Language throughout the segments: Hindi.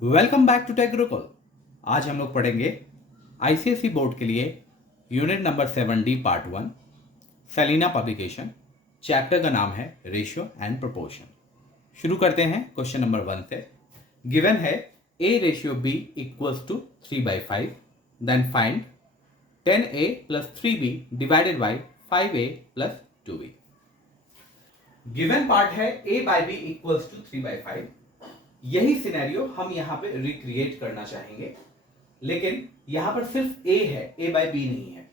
Welcome back to tech Gurukul. आज हम लोग पढ़ेंगे आईसीएसई बोर्ड के लिए unit number 7D part 1 Selina publication. Chapter का नाम है रेशियो एंड प्रोपोर्शन। शुरू करते हैं क्वेश्चन नंबर 1 से। गिवन है a ratio b equals to 3/5, then find 10a plus 3b divided by 5a plus 2b। Given part है a by b equals to 3/5। यही सिनेरियो हम यहां पे रिक्रिएट करना चाहेंगे, लेकिन यहां पर सिर्फ a है, a बाई बी नहीं है।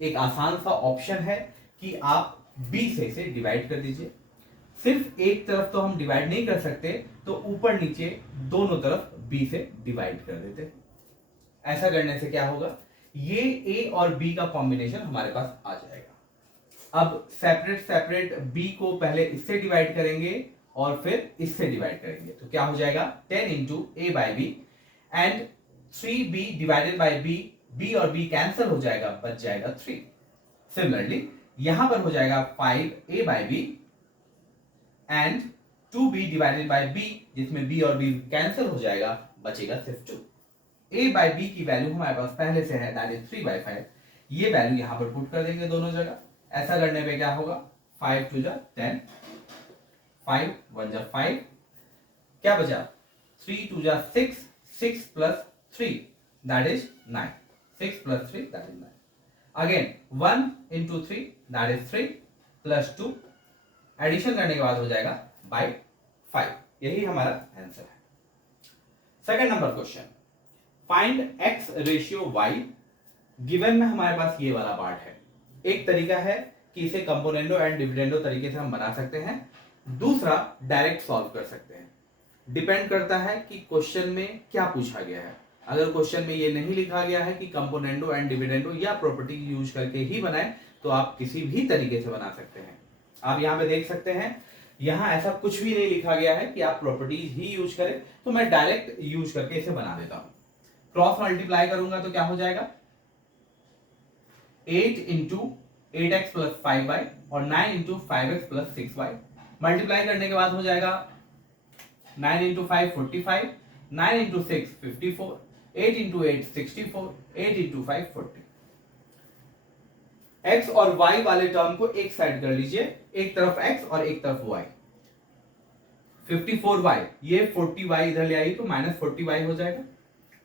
एक आसान सा ऑप्शन है कि आप b से इसे डिवाइड कर दीजिए। सिर्फ एक तरफ तो हम डिवाइड नहीं कर सकते, तो ऊपर नीचे दोनों तरफ b से डिवाइड कर देते। ऐसा करने से क्या होगा, ये a और b का कॉम्बिनेशन हमारे पास आ जाएगा। अब सेपरेट सेपरेट b को पहले इससे डिवाइड करेंगे और फिर इससे डिवाइड करेंगे, तो क्या हो जाएगा 10 into A by B and 3b divided by b। b और b कैंसिल हो जाएगा, बच जाएगा 3। सिमिलरली यहां पर हो जाएगा 5a by B and 2b divided by b, जिसमें b और b कैंसिल हो जाएगा, बचेगा सिर्फ 2। a बाई बी की वैल्यू हमारे पास पहले से है, दैट इज 3/5। ये वैल्यू यहां पर पुट कर देंगे दोनों जगह। ऐसा करने पे क्या होगा, 5 2 10, 5 1 5, क्या बचा 3 2 6, 6 plus 3 that is 9, 6 plus 3 that is 9। Again 1 into 3 that is 3 plus 2, addition करने के बाद हो जाएगा बाई 5। यही हमारा आंसर है। Second number question, find X ratio Y. Given में हमारे पास ये वाला पार्ट है। एक तरीका है कि इसे कंपोनेंडो एंड डिविडेंडो तरीके से हम बना सकते हैं, दूसरा डायरेक्ट सॉल्व कर सकते हैं। डिपेंड करता है कि क्वेश्चन में क्या पूछा गया है। अगर क्वेश्चन में ये नहीं लिखा गया है कि कंपोनेंडो एंड डिविडेंडो या प्रॉपर्टी यूज करके ही बनाए, तो आप किसी भी तरीके से बना सकते हैं। आप यहां पे देख सकते हैं, यहां ऐसा कुछ भी नहीं लिखा गया है कि आप प्रॉपर्टीज ही यूज करें, तो मैं डायरेक्ट यूज करके इसे बना देता हूं। क्रॉस मल्टीप्लाई करूंगा तो क्या हो जाएगा, 8 इंटू 8x प्लस 5y और 9 into 5x plus 6y। Multiply करने के बाद हो जाएगा 9 into 5 45, 9 into 6 54, 8 into 8 64, 8 into 5 40। x और y वाले टर्म को एक साइड कर लीजिए, एक तरफ x और एक तरफ y। 54y, ये 40y इधर ले आइए तो माइनस 40y हो जाएगा,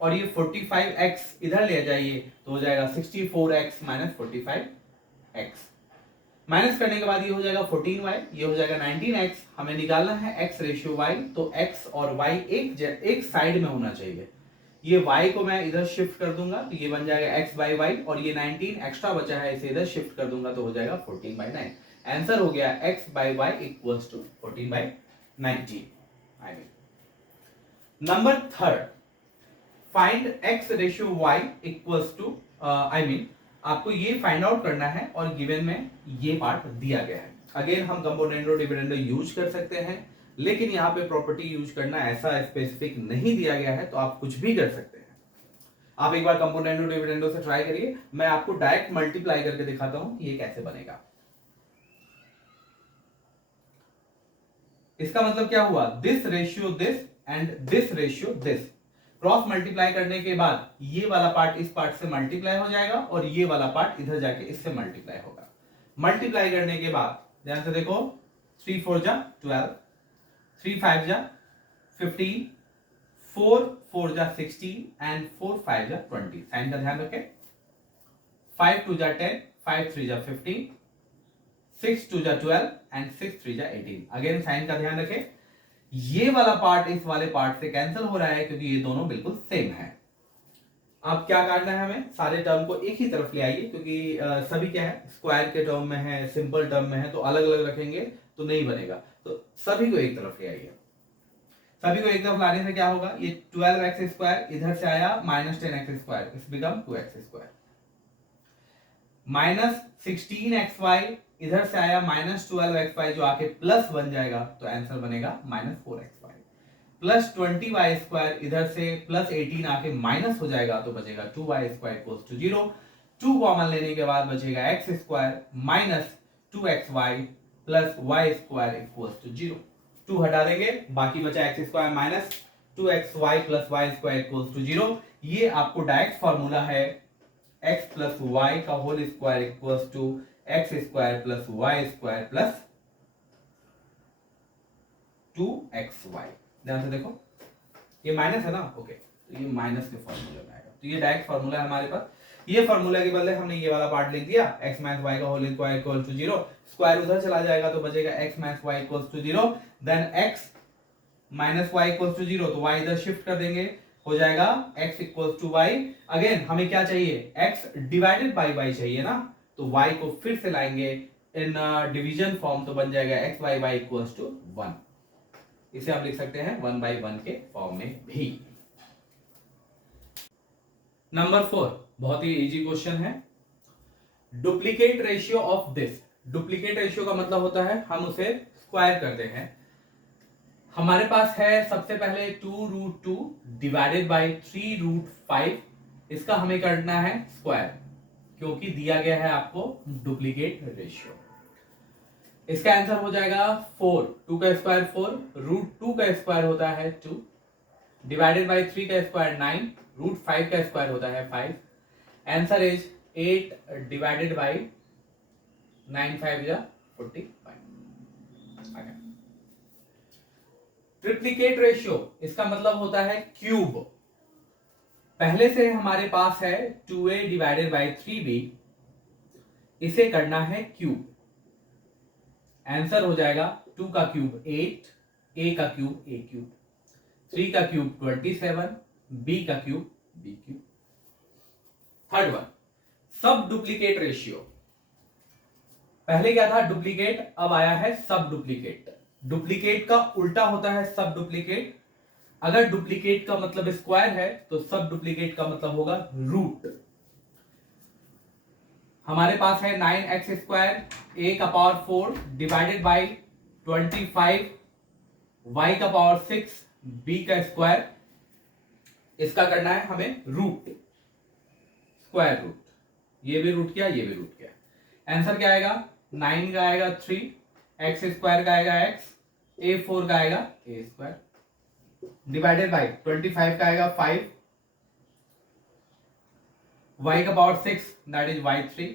और ये 45x इधर ले जाइए तो हो जाएगा 64x माइनस 45x। माइनस करने के बाद ये हो जाएगा 14y, ये हो जाएगा 19x। हमें निकालना है x रेशियो y, तो x और y एक साइड में होना चाहिए। ये y को मैं इधर शिफ्ट कर दूंगा तो ये बन जाएगा x बाई वाई, और ये 19 एक्स्ट्रा बचा है, इसे इधर शिफ्ट कर दूंगा तो हो जाएगा 14/9। आंसर हो गया x by Y equals to 14/19। Number third, find x ratio y equals to आपको ये फाइंड आउट करना है, और गिवन में ये पार्ट दिया गया है। अगेन हम कंपोनेंडो डिविडेंडो यूज कर सकते हैं, लेकिन यहाँ पे प्रॉपर्टी यूज करना ऐसा स्पेसिफिक नहीं दिया गया है, तो आप कुछ भी कर सकते हैं। आप एक बार कंपोनेंडो डिविडेंडो से ट्राई करिए, मैं आपको डायरेक्ट मल्टीप्लाई करके दिखाता हूं कि ये कैसे बनेगा। इसका मतलब क्या हुआ, this ratio this and this ratio this. Cross multiply करने के बाद ये वाला पार्ट इस पार्ट से मल्टीप्लाई हो जाएगा, और ये वाला पार्ट इधर जाके इससे मल्टीप्लाई होगा। मल्टीप्लाई करने के बाद ध्यान से देखो, 3 4 जा 12, 3 5 जा 15, 4 4 जा 16 एंड 4 5 जा 20। साइन का ध्यान रखें। 5 2 जा 10, 5 3 जा 15, 6 2 जा 12 एंड 6 3 जा 18। अगेन साइन का ध्यान रखें। ये वाला पार्ट इस वाले पार्ट से कैंसिल हो रहा है, क्योंकि ये दोनों बिल्कुल सेम है। अब क्या करना है, हमें सारे टर्म को एक ही तरफ ले आइए, क्योंकि सभी क्या है, स्क्वायर के टर्म में है, सिंपल टर्म में है, तो अलग अलग रखेंगे तो नहीं बनेगा। तो सभी को एक तरफ ले आइए। सभी को एक तरफ लाने से क्या होगा, ये 12x स्क्वायर इधर से आया माइनस 10x स्क्वायर, इस become 2x square. Minus 16xy इधर से आया माइनस 12xy, जो आके प्लस बन जाएगा, तो आंसर बनेगा minus 4xy। Plus 20y square इधर से प्लस 18 आके माइनस हो जाएगा, तो बचेगा 2y square equals to 0। 2 common लेने के बाद बचेगा x square minus 2xy plus y square equals to 0। 2 हटा देंगे, बाकी बचा x square minus 2xy plus Y square equals to 0। ये आपको डायरेक्ट फॉर्मूला है x प्लस वाई का whole square equals to X square plus Y square plus 2xy। ध्यान से देखो, ये माइनस है ना, ओके, तो ये माइनस के फॉर्मूले में आएगा, तो ये डायरेक्ट फॉर्मूला है हमारे पास। ये फॉर्मूला के बदले हमने ये वाला पार्ट लिख दिया, x माइनस वाई का whole square equal to 0, square उधर चला जाएगा तो बचेगा x minus Y equal to 0, then x minus Y equal to 0, तो y इधर शिफ्ट कर देंगे, हो जाएगा x equal to Y. Again हमें क्या चाहिए, x डिवाइडेड बाई y चाहिए ना, तो y को फिर से लाएंगे इन डिवीजन फॉर्म, तो बन जाएगा x Y Y equal to 1। इसे आप लिख सकते हैं 1/1 के फॉर्म में भी। नंबर 4 बहुत ही इजी क्वेश्चन है। Duplicate ratio of this. Duplicate ratio का मतलब होता है हम उसे स्क्वायर करते हैं। हमारे पास है सबसे पहले 2√2 डिवाइडेड बाई 3√5, इसका हमें करना है स्क्वायर, क्योंकि दिया गया है आपको डुप्लीकेट रेशियो। इसका आंसर हो जाएगा 4, 2 का स्क्वायर 4, √2 का स्क्वायर होता है 2, डिवाइडेड बाई 3 का स्क्वायर 9, √5 का स्क्वायर होता है 5। आंसर इज 8 डिवाइडेड बाई 9 5 जा 45। ट्रिप्लीकेट रेशियो, इसका मतलब होता है क्यूब। पहले से हमारे पास है 2a डिवाइडेड बाई 3b, इसे करना है क्यूब। आंसर हो जाएगा 2 का क्यूब 8, a का क्यूब a क्यूब, 3 का क्यूब 27, b का cube b cube. Third one, सब डुप्लीकेट रेशियो। पहले क्या था, डुप्लीकेट, अब आया है सब डुप्लीकेट। डुप्लीकेट का उल्टा होता है सब डुप्लीकेट। अगर डुप्लीकेट का मतलब स्क्वायर है तो सब डुप्लीकेट का मतलब होगा रूट। हमारे पास है 9x स्क्वायर a का पावर 4 डिवाइडेड बाई 25 y का पावर 6 b का स्क्वायर, इसका करना है हमें रूट, स्क्वायर रूट। ये भी रूट किया, ये भी रूट किया। आंसर क्या आएगा, 9 का आएगा 3, x स्क्वायर का आएगा x, a4 का आएगा a स्क्वायर, डिवाइडेड बाई 25 का आएगा 5, y का power 6 that is y3,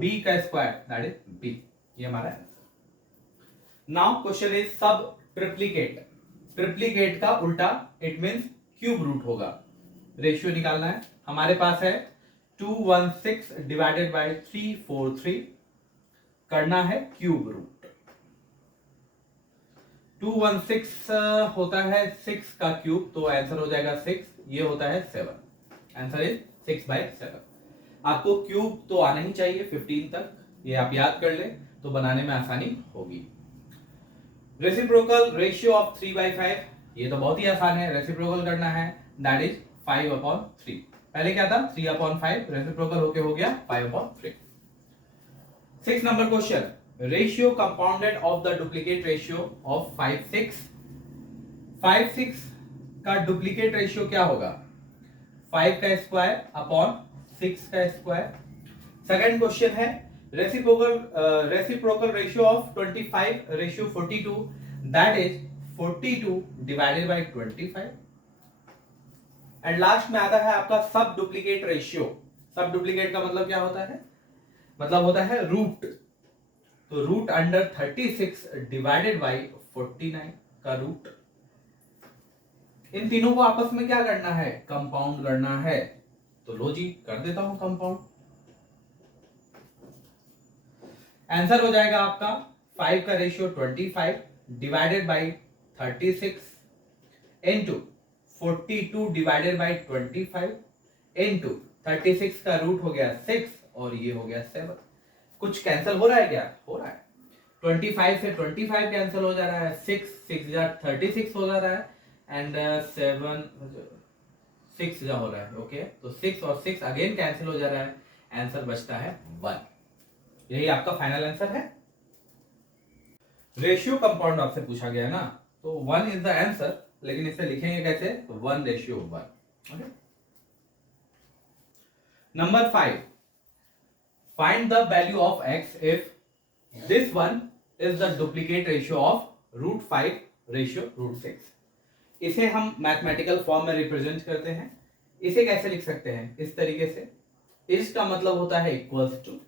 b का स्क्वायर दैट इज b। ये हमारा आंसर। नाउ क्वेश्चन इज सब ट्रिप्लीकेट। ट्रिप्लीकेट का उल्टा इट मींस क्यूब रूट होगा। रेशियो निकालना है, हमारे पास है 216 डिवाइडेड बाई 343, करना है क्यूब रूट। 216 होता है 6 का क्यूब, तो आंसर हो जाएगा 6, ये होता है 7, आंसर इज 6/7। आपको क्यूब तो आना ही चाहिए 15 तक, ये आप याद कर ले तो बनाने में आसानी होगी। रेसिप्रोकल रेशियो ऑफ 3/5, ये तो बहुत ही आसान है, रेसिप्रोकल करना है, दैट इज 5/3। पहले क्या था 3/5, रेसिप्रोकल होके हो गया 5/3। 6 number question, ratio compounded of the duplicate ratio of 5 6। 5 6 का डुप्लीकेट रेशियो क्या होगा, 5 का स्क्वायर अपॉन 6 का स्क्वायर। सेकंड क्वेश्चन है reciprocal ratio of 25 ratio 42, that is 42 divided by 25। And last में आता है आपका सब डुप्लीकेट रेशियो। सब डुप्लीकेट का मतलब क्या होता है, मतलब होता है रूट, तो रूट अंडर 36 डिवाइडेड बाई 49 का रूट। इन तीनों को आपस में क्या करना है, कंपाउंड करना है, तो लो जी कर देता हूं कंपाउंड। आंसर हो जाएगा आपका 5 का ratio 25 divided by 36 into 42 divided by 25 into 36 का रूट हो गया 6 और ये हो गया 7। कुछ कैंसिल हो रहा है क्या, हो रहा है। 25 से 25 कैंसिल हो जा रहा है, 6 जा 36 हो जा रहा है, एंड 7 6 जा हो रहा है, ओके। तो 6 और 6 अगेन कैंसिल हो जा रहा है, आंसर बचता है 1। यही आपका फाइनल आंसर है। रेशियो कंपाउंड आपसे पूछा गया है ना, तो 1 इज द आंसर, लेकिन इसे लिखेंगे कैसे, 1:1। Okay. Number 5, find the value of x if this one is the duplicate ratio of √5 ratio √6। इसे हम मैथमेटिकल फॉर्म में रिप्रेजेंट करते हैं। इसे कैसे लिख सकते हैं? इस तरीके से, इस का मतलब होता है equals to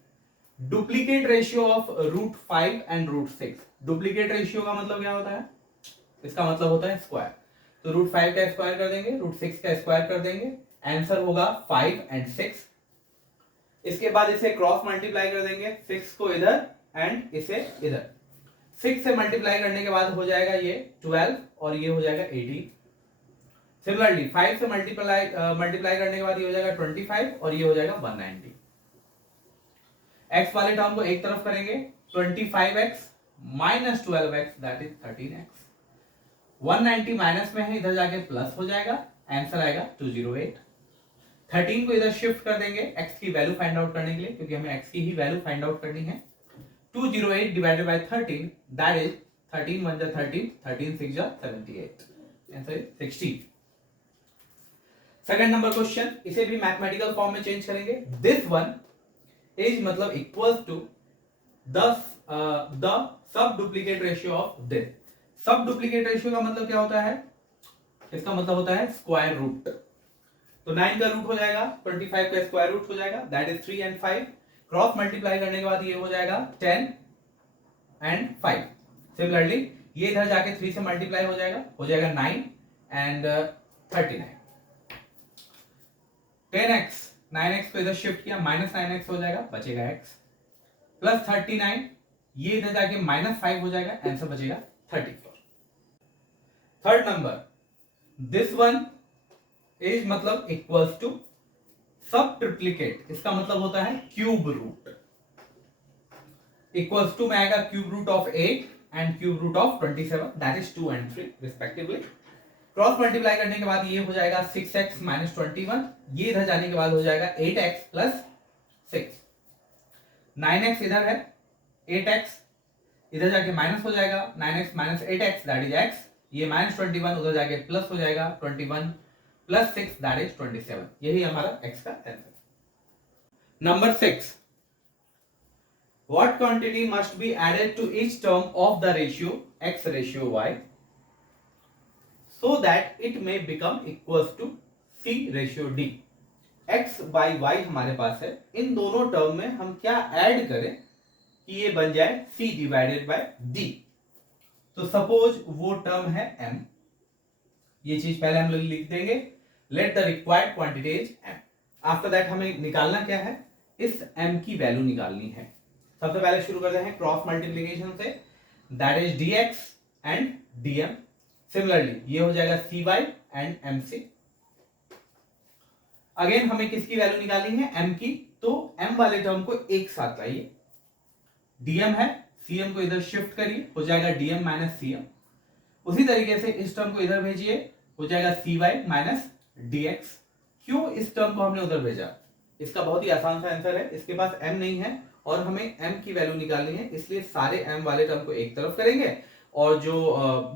duplicate ratio of √5 and √6। Duplicate ratio का मतलब क्या होता है? इसका मतलब होता है स्क्वायर। तो √5 का स्क्वायर कर देंगे, √6 का स्क्वायर कर देंगे, आंसर होगा 5 एंड 6। इसके बाद इसे क्रॉस मल्टीप्लाई कर देंगे, 6 को इधर एंड इसे इधर। 6 से मल्टीप्लाई करने के बाद हो जाएगा ये 12 और ये हो जाएगा 18। सिमिलरली 5 से मल्टीप्लाई करने के बाद ये हो जाएगा 25 और ये हो जाएगा 190। x वाले टर्म को एक तरफ करेंगे, 25x minus 12x that is 13x। 190 minus में है, इधर जाके प्लस हो जाएगा, आंसर आएगा 208। 13 को इधर शिफ्ट कर देंगे x की वैल्यू फाइंड आउट करने के लिए, क्योंकि हमें x की ही वैल्यू फाइंड आउट करनी है। 208 डिवाइडेड बाय 13 दैट इज 13 1 जा 13, 13 6 जा 78, answer is 60। Second number question, इसे भी मैथमेटिकल फॉर्म में चेंज करेंगे। दिस वन इज मतलब equals to the sub duplicate ratio of this. Sub duplicate ratio का मतलब क्या होता है? इसका मतलब होता है स्क्वायर रूट। तो 9 का रूट हो जाएगा, 25 का स्क्वायर रूट हो जाएगा, that is 3 and 5। Cross multiply करने के बाद ये हो जाएगा 10 एंड 5। सिमिलरली ये इधर जाके 3 से मल्टीप्लाई हो जाएगा 9 एंड 39। 10x 9x को इधर शिफ्ट किया, माइनस 9x हो जाएगा, बचेगा x प्लस 39, ये इधर जाके -5 हो जाएगा, आंसर बचेगा 34। Third number, this one is मतलब इक्वल्स टू सब ट्रिप्लीकेट। इसका मतलब होता है क्यूब रूट। इक्वल्स टू में आएगा cube root of 8 and cube root of 27 that is 2 and 3 respectively. Cross multiply करने के बाद ये हो जाएगा 6x माइनस 21, ये इधर जाने के बाद हो जाएगा 8x प्लस 6। 9x इधर है, 8x इधर जाके माइनस हो जाएगा, 9x minus 8x that is x, ये माइनस 21 उधर जाके प्लस हो जाएगा, 21 प्लस 6 दैट इज 27। यही हमारा x का answer. Number 6, what quantity must be added to each term of the ratio x ratio y so that it may become equals to c ratio d। x by y हमारे पास है, इन दोनों टर्म में हम क्या ऐड करें कि ये बन जाए c डिवाइडेड बाय d। तो सपोज वो टर्म है m, ये चीज पहले हम लोग लिख देंगे, let the required quantity is m। After that हमें निकालना क्या है? इस m की वैल्यू निकालनी है। सबसे पहले शुरू करते हैं क्रॉस मल्टीप्लिकेशन से, that is dx and dm। Similarly ये हो जाएगा cy एंड mc। अगेन हमें किसकी वैल्यू निकालनी है? m की। तो m वाले टर्म को एक साथ लाइए, dm है, cm को इधर शिफ्ट करिए, हो जाएगा dm माइनस cm। उसी तरीके से इस टर्म को इधर भेजिए, हो जाएगा cy माइनस dx। क्यों इस टर्म को हमने उधर भेजा? इसका बहुत ही आसान सा आंसर है, इसके पास m नहीं है और हमें m की वैल्यू निकालनी है, इसलिए सारे m वाले टर्म को एक तरफ करेंगे और जो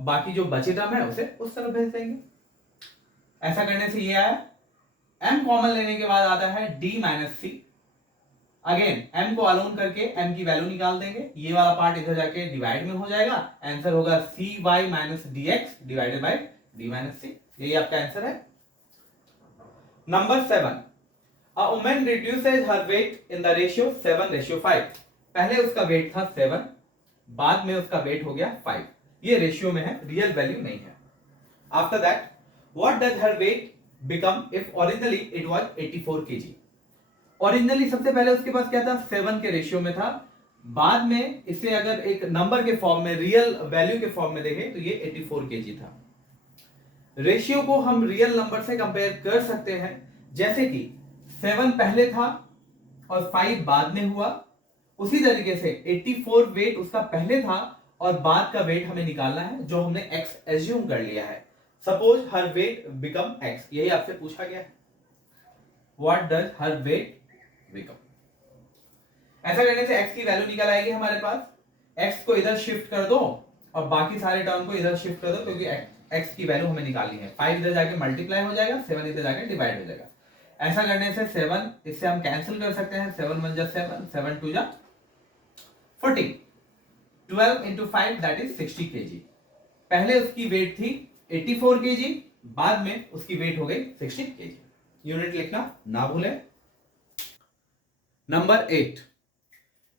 बाकी जो बचे टर्म है उसे उस तरफ भेज देंगे। ऐसा करने से ये आया, m कॉमन लेने के बाद आता है d माइनस सी। अगेन m को अलोन करके m की वैल्यू निकाल देंगे, ये वाला पार्ट इधर जाके डिवाइड में हो जाएगा, आंसर होगा cy minus dx divided by d minus C. यही आपका आंसर है। Number 7, a woman reduces her weight in the ratio 7:5। पहले उसका वेट था 7, बाद में उसका वेट हो गया 5। ये रेशियो में है, रियल वैल्यू नहीं है। After that what does her weight become if originally it was 84 kg। Originally सबसे पहले उसके पास क्या था? 7 के रेशियो में था, बाद में इसे अगर एक नंबर के फॉर्म में, रियल वैल्यू के फॉर्म में देखें तो ये 84 kg था। रेशियो को हम रियल नंबर से कंपेयर कर सकते हैं, जैसे कि 7 पहले था और 5 बाद में हुआ, उसी तरीके से 84 वेट उसका पहले था और बाद का वेट हमें निकालना है, जो हमने x एज्यूम कर लिया है। Suppose her weight become x, यही आपसे पूछा गया है, what does her weight become. ऐसा करने से x की वैल्यू निकल आएगी हमारे पास। x को इधर शिफ्ट कर दो और बाकी सारे टर्म को इधर शिफ्ट कर दो, क्योंकि x की वैल्यू हमें निकालनी है। 5 इधर जाके मल्टीप्लाई हो जाएगा, 7 इधर जाके डिवाइड हो जाएगा। ऐसा करने से 7 इससे हम कैंसिल कर सकते हैं, 7 1 जा 7, 7 2 जा 14, 12 into 5 दैट इज 60 kg। पहले उसकी वेट थी 84 kg, बाद में उसकी वेट हो गई 60 kg। यूनिट लिखना ना भूलें। Number 8,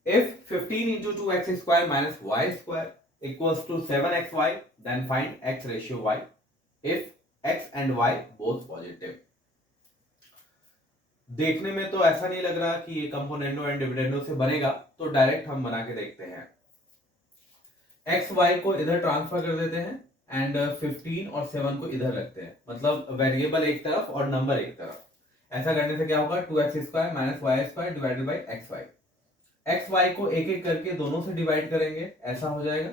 if 15 into 2x square minus y square equals to 7xy, then find x ratio y if x and y both positive। देखने में तो ऐसा नहीं लग रहा कि ये कंपोनेंडो एंड डिविडेंडो से बनेगा, तो डायरेक्ट हम बना के देखते हैं। एक्स वाई को इधर ट्रांसफर कर देते हैं एंड 15 और 7 को इधर रखते हैं, मतलब वेरिएबल एक तरफ और नंबर एक तरफ। ऐसा करने से क्या होगा, 2x square minus Y square divided by X Y. X Y को एक एक करके दोनों से डिवाइड करेंगे, ऐसा हो जाएगा।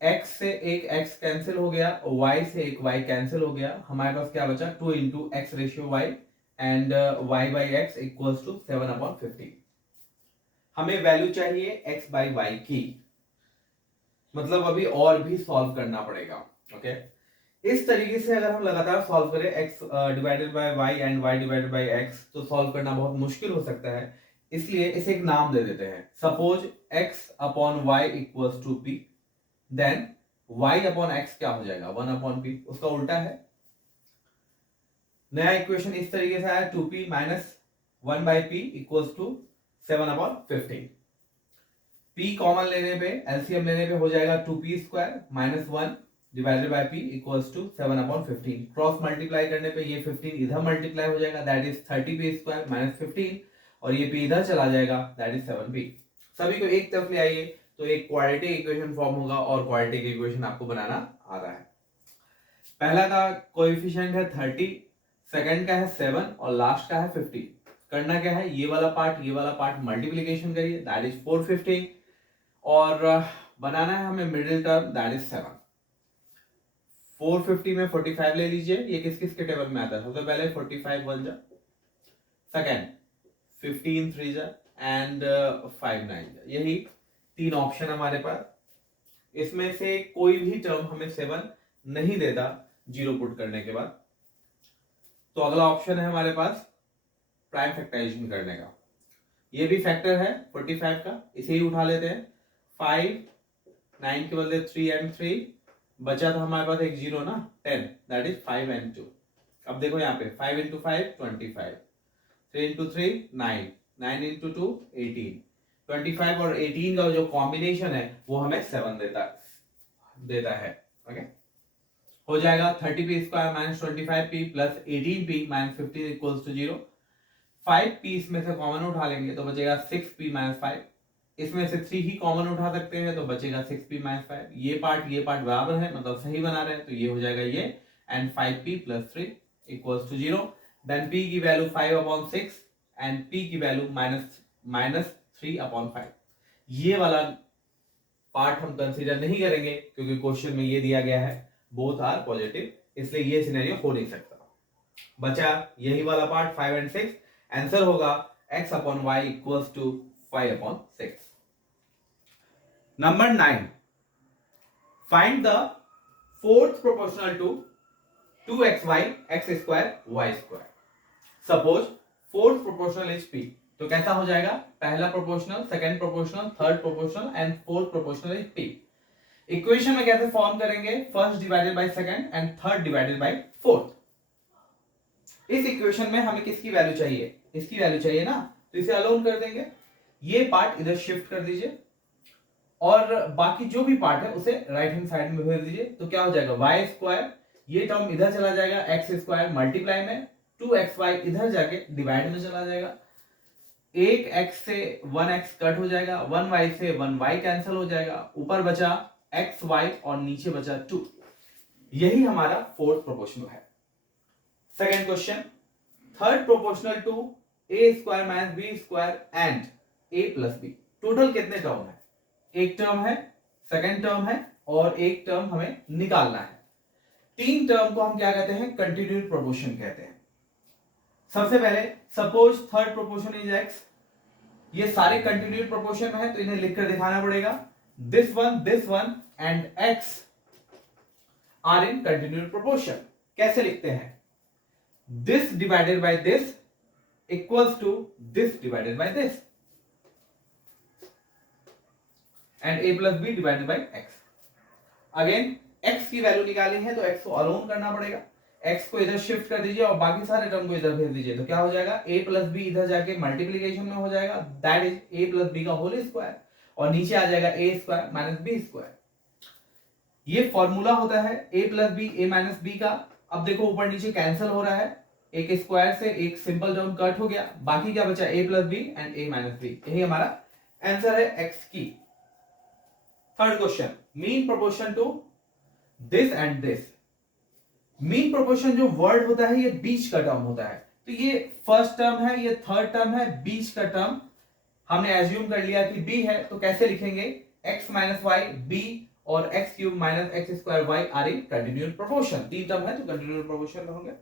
x से एक x कैंसिल हो गया, y से एक y कैंसिल हो गया, हमारे पास क्या बचा, 2 into X ratio y and y by X equals to 7/15। हमें वैल्यू चाहिए x बाई वाई की, मतलब अभी और भी सॉल्व करना पड़ेगा। ओके, इस तरीके से अगर हम लगातार सॉल्व करें x divided by y and y divided by x, तो सॉल्व करना बहुत मुश्किल हो सकता है। इसलिए इसे एक नाम दे देते हैं। Suppose x upon y equals to p, then y upon x क्या हो जाएगा, 1 अपॉन p, उसका उल्टा है। नया इक्वेशन इस तरीके से आया, 2p minus 1 by p equals to 7/15। p common लेने पे, एलसीएम लेने पे हो जाएगा 2p square minus 1 divided by p equals to 7/15। Cross multiply करने पे ये 15 इधर मल्टीप्लाई हो जाएगा, that is 30p square minus 15, और ये p इधर चला जाएगा, दैट इज 7p। सभी को एक तरफ ले आइए तो एक क्वाड्रेटिक इक्वेशन फॉर्म होगा, और क्वाड्रेटिक इक्वेशन आपको बनाना आ रहा है। पहला का कोएफिशिएंट है 30, सेकंड का है 7 और लास्ट का है 50। करना क्या है, ये वाला पार्ट मल्टीप्लिकेशन करिए, दैट इज 450, और बनाना है हमें मिडिल टर्म, दैट इज 7। 450 में 45 ले लीजिए, ये किस किस के टेबल में आता है, सबसे पहले 45 1 जा, सेकंड 15 3 जा एंड 5 9 जा, यही तीन ऑप्शन हमारे पास। इसमें से कोई भी टर्म हमें 7 नहीं देता जीरो पुट करने के बाद, तो अगला ऑप्शन है हमारे पास प्राइम फैक्टराइजेशन करने का। ये भी फैक्टर है 45 का, इसे ही उठा लेते हैं। 5 9 के बदले 3 and 3, बचा था हमारे पास एक जीरो ना, 10, दैट इज 5 and 2। अब देखो यहाँ पे 5 into 5 25, 3 into 3 9, 9 into 2 18, 25 और 18 का जो कॉम्बिनेशन है वो हमें 7 देता है। ओके, हो जाएगा 30p square minus 25p plus 18p minus 15 equals to 0। 5p इसमें से कॉमन उठा लेंगे तो बचेगा 6p माइनस 5, इसमें से 3 ही कॉमन उठा सकते हैं तो बचेगा 6p माइनस 5। ये पार्ट बराबर है, मतलब सही बना रहे हैं, तो ये हो जाएगा ये, and 5p plus 3 equals to 0। Then p की वैल्यू 5/6 एंड p की वैल्यू माइनस 3/5। ये वाला पार्ट हम कंसीडर नहीं करेंगे क्योंकि क्वेश्चन में ये दिया गया है बोथ आर पॉजिटिव, इसलिए ये सिनेरियो हो नहीं सकता। बचा यही वाला पार्ट 5 and 6, आंसर होगा x upon y equals to 5/6। Number 9, find the fourth proportional to 2xy x square y square. Suppose fourth proportional is p, तो कैसा हो जाएगा, पहला proportional, second proportional, third proportional and fourth proportional is p। Equation में कैसे फॉर्म करेंगे, first divided by second and third divided by fourth. इस इक्वेशन में हमें किसकी वैल्यू चाहिए, इसकी वैल्यू चाहिए ना, तो इसे अलोन कर देंगे, ये पार्ट इधर शिफ्ट कर दीजिए और बाकी जो भी पार्ट है उसे राइट हैंड साइड में भेज दीजिए। तो क्या हो जाएगा, वाई स्क्वायर, ये टर्म इधर चला जाएगा एक्स स्क्वायर मल्टीप्लाई में, 2xy इधर जाके डिवाइड में चला जाएगा, एक x से 1x कट हो जाएगा, 1y से 1y कैंसिल हो जाएगा, ऊपर बचा xy और नीचे बचा 2। यही हमारा फोर्थ प्रोपोर्शनल है। Second question, third proportional to a square minus b square and a plus b। Total कितने टर्म है, एक टर्म है, सेकंड टर्म है और एक टर्म हमें निकालना है। तीन टर्म को हम क्या कहते हैं, कंटिन्यूड प्रोपोर्शन कहते हैं। सबसे पहले suppose third proportion is x, ये सारे कंटिन्यूड प्रोपोर्शन में है तो इन्हें लिखकर दिखाना पड़ेगा, this one and x are in continued proportion. कैसे लिखते हैं, this divided by this equals to this divided by this and a plus b divided by x। Again x की वैल्यू निकाली है तो x को अलोन करना पड़ेगा, x को इधर शिफ्ट कर दीजिए और बाकी सारे टर्म को इधर भेज दीजिए, तो क्या हो जाएगा a प्लस बी इधर जाके मल्टीप्लीकेशन में हो जाएगा, that is a plus B का होल स्क्वायर, और नीचे आ जाएगा a square minus B square. ये फॉर्मूला होता है a plus B a minus B का। अब देखो ऊपर नीचे कैंसिल हो रहा है, एक स्क्वायर से एक सिंपल टर्म कट हो गया, बाकी क्या बचा a plus B and a minus B. यही हमारा आंसर है x की। Third question, mean proportion to this and this. Mean proportion जो वर्ड होता है ये बीच का टर्म होता है, तो ये फर्स्ट टर्म है, ये थर्ड टर्म है, बीच का टर्म हमने एज्यूम कर लिया कि b है, तो कैसे लिखेंगे, x माइनस वाई b और x cube minus X square Y are in continuous proportion. तीन टर्म है तो कंटिन्यूअस प्रोपोर्शन में होंगे।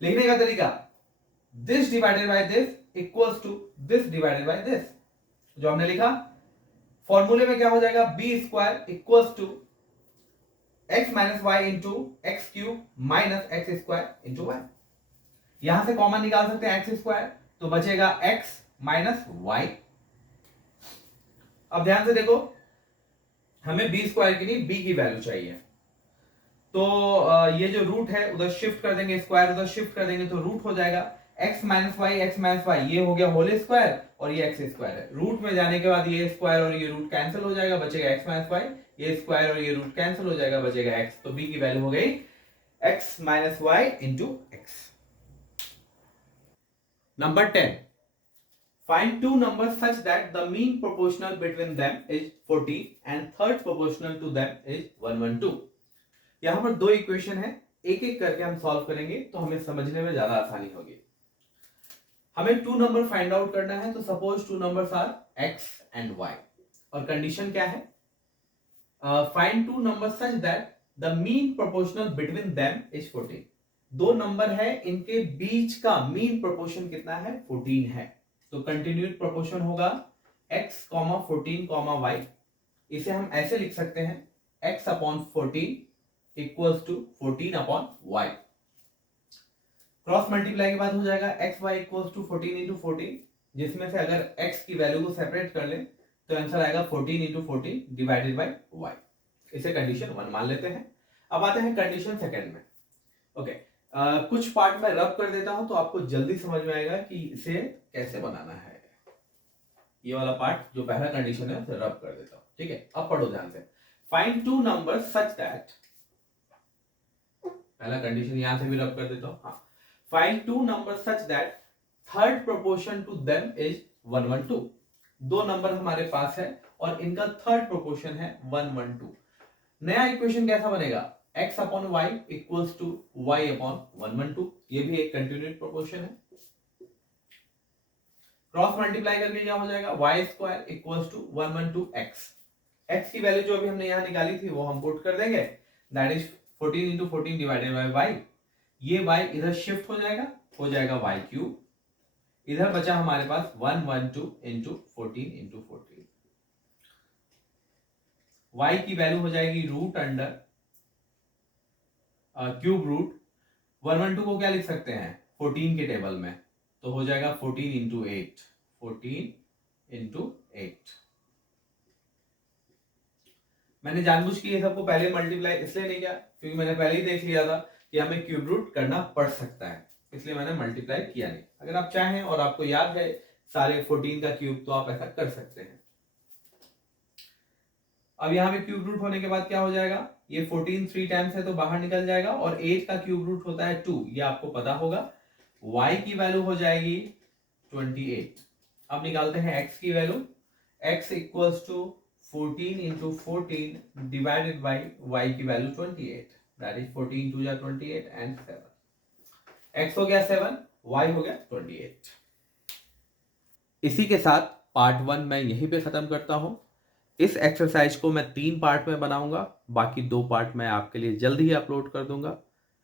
लिखने का तरीका, this divided by this equals to this divided by this. जो हमने लिखा फॉर्मूले में क्या हो जाएगा, B square equals to X minus Y into X cube minus X square into Y. यहां से कॉमन निकाल सकते हैं एक्स स्क्वायर, तो बचेगा एक्स माइनस वाई। अब ध्यान से देखो, हमें बी स्क्वायर की नहीं बी की वैल्यू चाहिए, तो ये जो रूट है उधर शिफ्ट कर देंगे, स्क्वायर उधर शिफ्ट कर देंगे, तो रूट हो जाएगा x माइनस वाई, ये हो गया होल स्क्वायर और ये एक्स स्क्वायर है। रूट में जाने के बाद ये स्क्वायर और ये रूट कैंसिल हो जाएगा, बचेगा x माइनस वाई, ये स्क्वायर और ये रूट कैंसिल हो जाएगा, बचेगा x। तो b की वैल्यू हो गई x minus Y into X. Number 10, find two numbers such that the mean proportional between them is 14 and third proportional to them is 112। यहां पर दो इक्वेशन है, एक एक करके हम सॉल्व करेंगे तो हमें समझने में ज्यादा आसानी होगी। हमें टू नंबर फाइंड आउट करना है, तो suppose two numbers are x and y, और कंडीशन क्या है, find two number such that the mean proportional between them is 14। दो नंबर है, इनके बीच का मीन प्रोपोर्शन कितना है, 14 है, तो कंटिन्यूड प्रोपोर्शन होगा x, 14, y। इसे हम ऐसे लिख सकते हैं x upon 14 equals to 14 upon y। Cross multiply के बाद हो जाएगा X Y equals to 14 into 14, जिसमें से अगर x की वैल्यू को सेपरेट कर ले तो आंसर आएगा 14 इंटू 14 डिवाइडेड बाई y। इसे कंडीशन 1 मान लेते हैं। अब आते हैं कंडीशन सेकेंड में। ओके, कुछ पार्ट में रब कर देता हूं तो आपको जल्दी समझ में आएगा कि इसे कैसे बनाना है। ये वाला पार्ट जो पहला कंडीशन है उसे रब कर देता हूं, ठीक है। अब पढ़ो ध्यान से, find two number such that, पहला कंडीशन यहां से भी रब कर देता हूं, हाँ, find two number such that third proportion to them is 112। दो नंबर हमारे पास है और इनका थर्ड प्रोपोर्शन है 112। नया इक्वेशन कैसा बनेगा, x upon Y equals to y upon 112। ये भी एक कंटिन्यूड प्रोपोर्शन है। क्रॉस मल्टीप्लाई करके क्या हो जाएगा, y square equals to 112x। x की वैल्यू जो अभी हमने यहां निकाली थी वो हम पुट कर देंगे, that is 14 into 14 divided by y। ये y इधर शिफ्ट हो जाएगा y क्यूब, इधर बचा हमारे पास 112 इंटू 14 इंटू 14। y की वैल्यू हो जाएगी रूट अंडर क्यूब रूट, 112 को क्या लिख सकते हैं 14 के टेबल में, तो हो जाएगा 14 इंटू 8, 14 इंटू 8। मैंने जानबूझ के ये सबको पहले मल्टीप्लाई इसलिए नहीं किया क्योंकि मैंने पहले ही देख लिया था कि हमें क्यूब रूट करना पड़ सकता है, इसलिए मैंने मल्टीप्लाई किया नहीं। अगर आप चाहें और आपको याद है सारे 14 का क्यूब तो आप ऐसा कर सकते हैं। अब यहाँ पे क्यूब रूट होने के बाद क्या हो जाएगा, ये 14 3 टाइम्स है तो बाहर निकल जाएगा, और 8 का क्यूब रूट होता है 2, ये आपको पता होगा। y की वैल्यू हो जाएगी 28। अब निकालते हैं x की value, x equals to 14 into 14 divided by y की वैल्यू 28, दैट इज 14 2 जा 28 एंड 7। x हो गया 7, y हो गया 28। इसी के साथ पार्ट 1 मैं यहीं पे खत्म करता हूं। इस एक्सरसाइज को मैं 3 पार्ट में बनाऊंगा, बाकी 2 पार्ट मैं आपके लिए जल्द ही अपलोड कर दूंगा।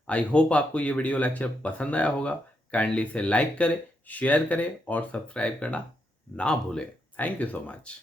आई होप आपको ये वीडियो लेक्चर पसंद आया होगा। काइंडली इसे लाइक करें, शेयर करें और सब्सक्राइब करना ना भूलें। Thank you so much.